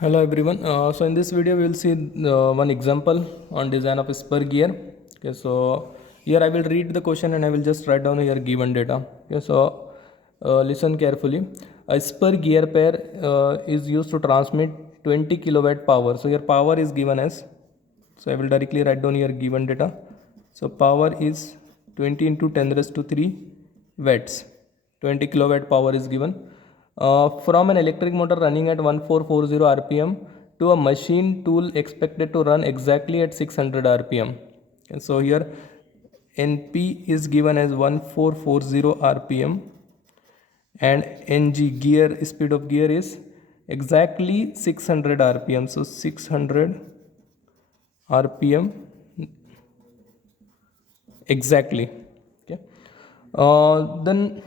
Hello everyone. So in this video we will see one example on design of spur gear. Okay, so here I will read the question and I will just write down here given data. Okay, so listen carefully. A spur gear pair is used to transmit 20 kilowatt power. So here power is given as. So I will directly write down here given data. So power is 20 into 10 raised to 3 watts. 20 kilowatt power is given from an electric motor running at 1440 rpm to a machine tool expected to run exactly at 600 rpm. And so here np is given as 1440 rpm and ng gear speed of gear is exactly 600 rpm. So 600 rpm exactly. Okay, then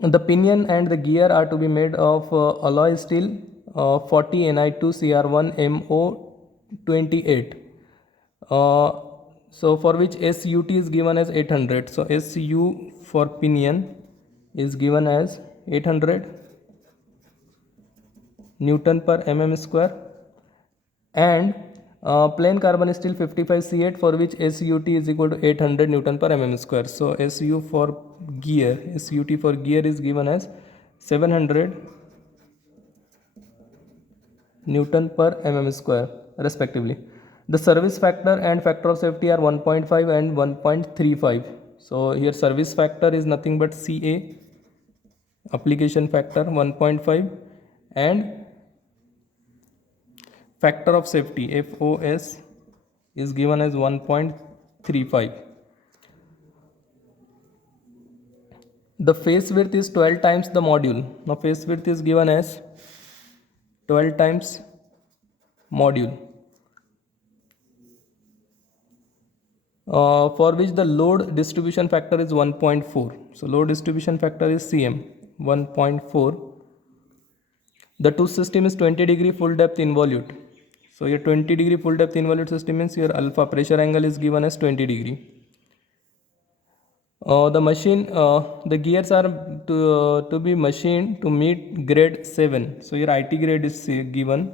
the pinion and the gear are to be made of alloy steel 40 Ni2 Cr1 MO28. Uh, so for which SUT is given as 800. So SU for pinion is given as 800 Newton per mm square, and plain carbon steel 55C8 for which SUT is equal to 800 Newton per mm square. So SUT for gear is given as 700 Newton per mm square respectively. The service factor and factor of safety are 1.5 and 1.35. So here service factor is nothing but CA, application factor 1.5, and factor of safety FOS is given as 1.35. The face width is 12 times the module. Now face width is given as 12 times module, for which the load distribution factor is 1.4. So load distribution factor is CM 1.4. The tooth system is 20-degree full depth involute. So your 20-degree full depth involute system means your alpha pressure angle is given as 20 degree. The gears are to be machined to meet grade 7. So your IT grade is given,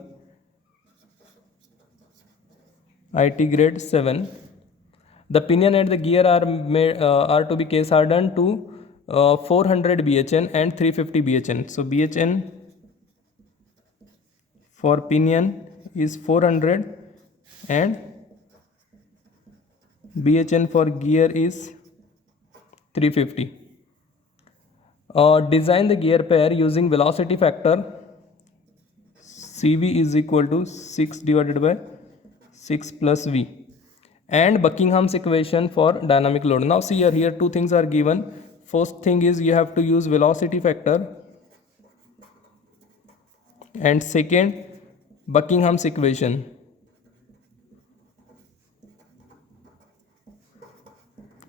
IT grade 7. The pinion and the gear are to be case hardened to 400 bhn and 350 bhn. So bhn for pinion is 400 and bhn for gear is 350. Design the gear pair using velocity factor CV is equal to 6 divided by 6 plus V and Buckingham's equation for dynamic load. Now see here two things are given. First thing is you have to use velocity factor, and second Buckingham's equation.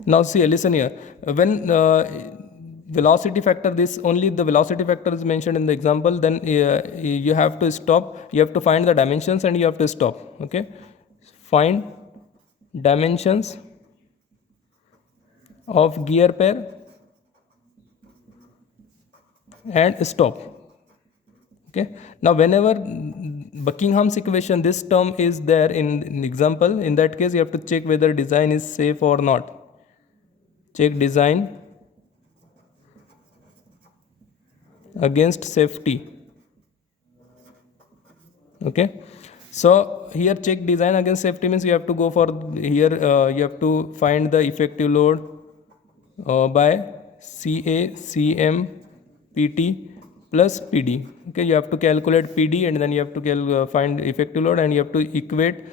Now see, listen here. When velocity factor, this only the velocity factor is mentioned in the example, then you have to stop. You have to find the dimensions and you have to stop. Okay, find dimensions of gear pair and stop. Okay, now whenever Buckingham's equation, this term is there in example, in that case you have to check whether design is safe or not. Check design against safety. Okay, so here check design against safety means you have to go for here, you have to find the effective load by CA PT plus PD. Okay, you have to calculate PD and then you have to find effective load, and you have to equate,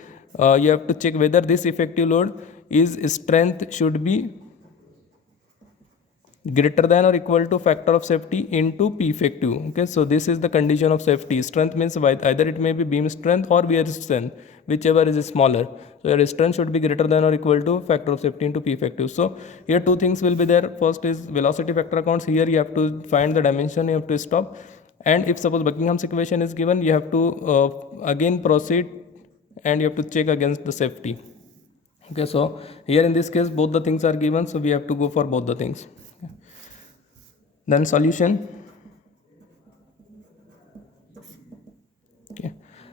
you have to check whether this effective load is strength should be greater than or equal to factor of safety into P effective. Okay, so this is the condition of safety. Strength means either it may be beam strength or wear strength, whichever is smaller. So your strength should be greater than or equal to factor of safety into P effective. So here two things will be there. First is velocity factor accounts. Here you have to find the dimension, you have to stop, and if suppose Buckingham's equation is given, you have to again proceed and you have to check against the safety. Okay, so here in this case both the things are given, so we have to go for both the things. Then solution.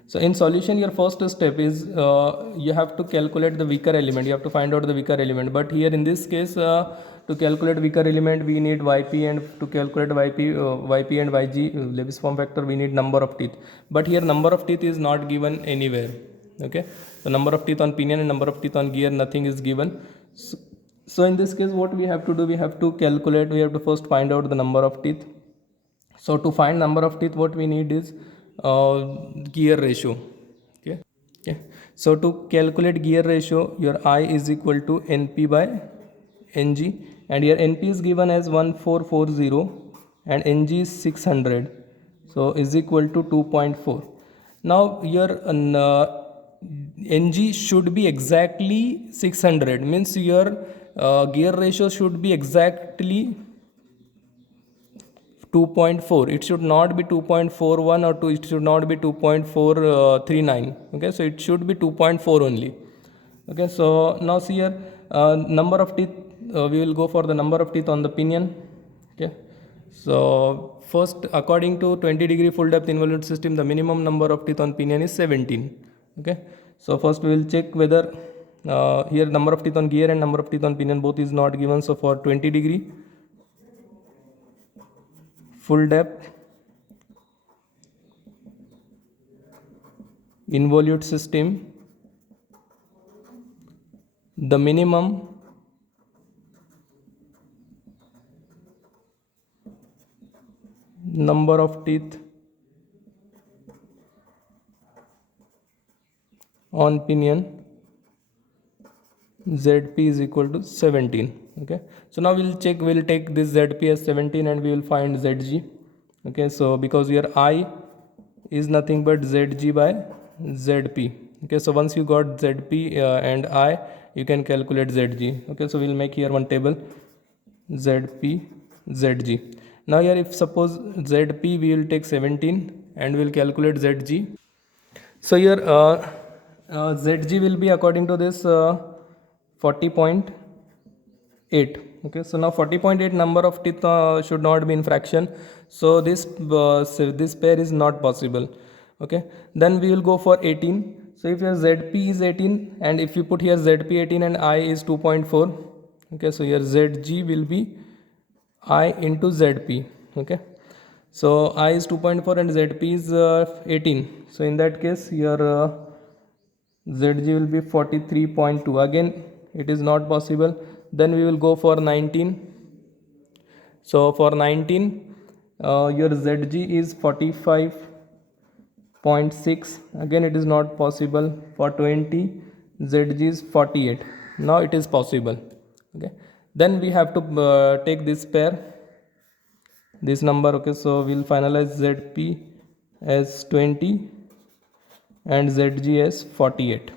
So in solution, your first step is you have to calculate the weaker element. You have to find out the weaker element. But here in this case, to calculate weaker element, we need yp, and to calculate yp and yg Lewis form factor, we need number of teeth. But here number of teeth is not given anywhere. Okay, so number of teeth on pinion and number of teeth on gear, nothing is given. So in this case, what we have to do, we have to calculate. We have to first find out the number of teeth. So to find number of teeth, what we need is gear ratio. Okay, so to calculate gear ratio, your I is equal to NP by NG, and your NP is given as 1440 and NG is 600, so is equal to 2.4. Now your NG should be exactly 600, means your gear ratio should be exactly 2.4. It should not be 2.41 or 2, it should not be 2.439. Okay, so it should be 2.4 only. Okay, so now see here, number of teeth, we will go for the number of teeth on the pinion. Okay, so first, according to 20-degree full depth involute system, the minimum number of teeth on pinion is 17. Okay, so first we will check whether here number of teeth on gear and number of teeth on pinion both is not given. So for 20-degree full depth involute system, the minimum number of teeth on pinion ZP is equal to 17. Okay, so now we'll check, we'll take this ZP as 17 and we will find ZG. Okay, so because your I is nothing but ZG by ZP. Okay, so once you got ZP and I, you can calculate ZG. Okay, so we'll make here one table, ZP, ZG. Now here if suppose ZP we will take 17 and we'll calculate ZG. So here ZG will be according to this 40.8. Okay, so now 40.8 number of teeth should not be in fraction, so this pair is not possible. Okay, then we will go for 18. So if your ZP is 18 and if you put here ZP 18 and I is 2.4, okay, so your ZG will be I into ZP. Okay, so I is 2.4 and ZP is 18, so in that case your ZG will be 43.2. again it is not possible. Then we will go for 19. So for 19 your ZG is 45.6, again it is not possible. For 20 ZG is 48, now it is possible. Okay, then we have to take this pair, this number. Okay, so we'll finalize ZP as 20 and ZG as 48.